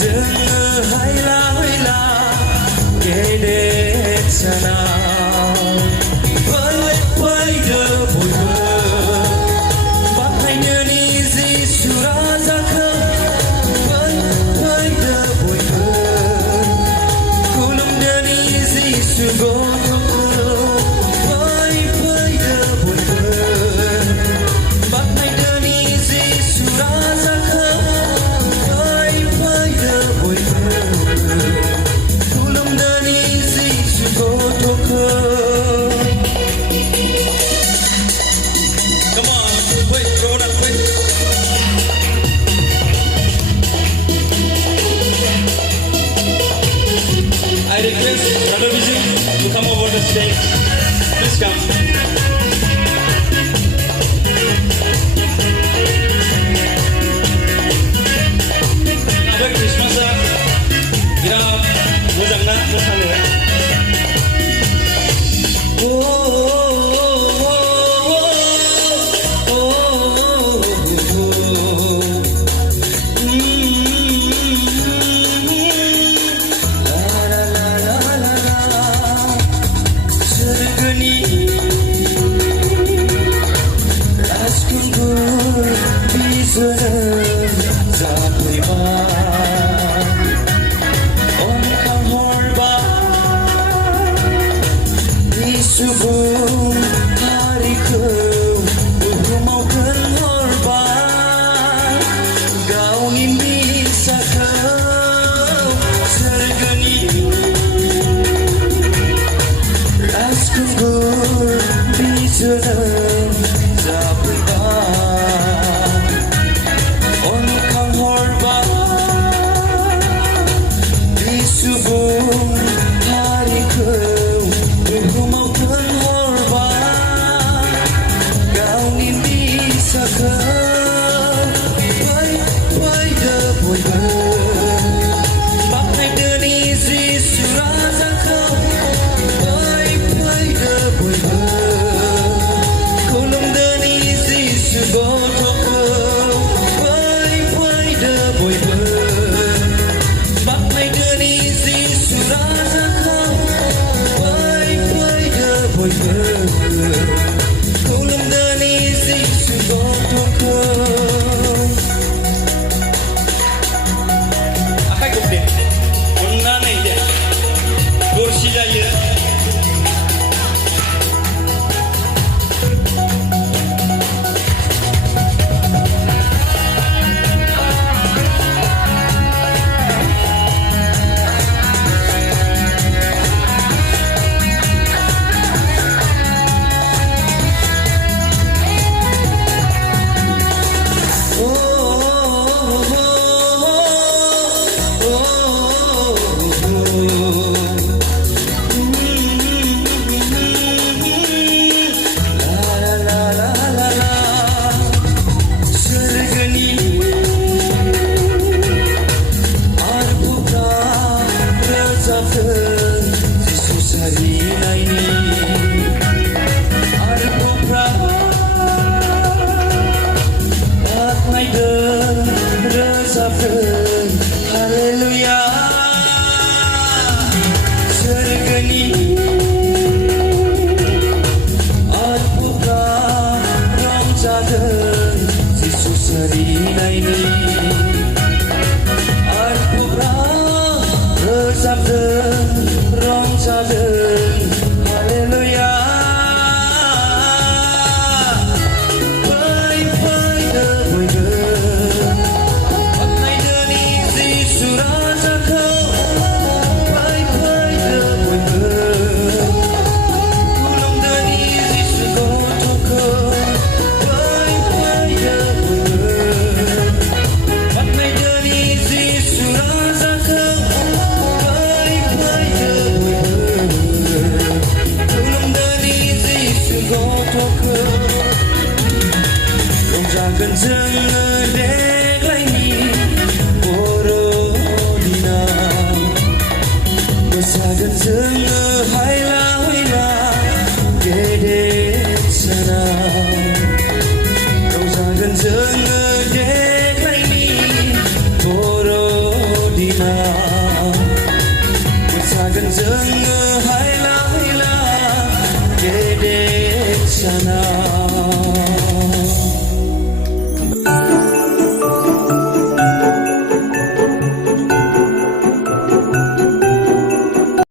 जोङो हायला हुइला गेदेर सानाव फैदो बयबो बाख्नायनो जिसु राजाखौ फैदो बयबो खुलुमदो जिसु गथ'खौ फैदो बयबो बाख्नायदो जिसु राजाखौ फैदो बयबो खुलुमदो जिसु गथ'खौ. Come on, wait, roll up, wait. I request Brother Vijay to come over the stage. Please come. Ada Christmas-a birat moजां ना मोसानो? Subuh hariku buhumau kenhorban gauni bisa kau sergani rasku bisa zaputan on kenhorban di subuh hariku buhumau sana.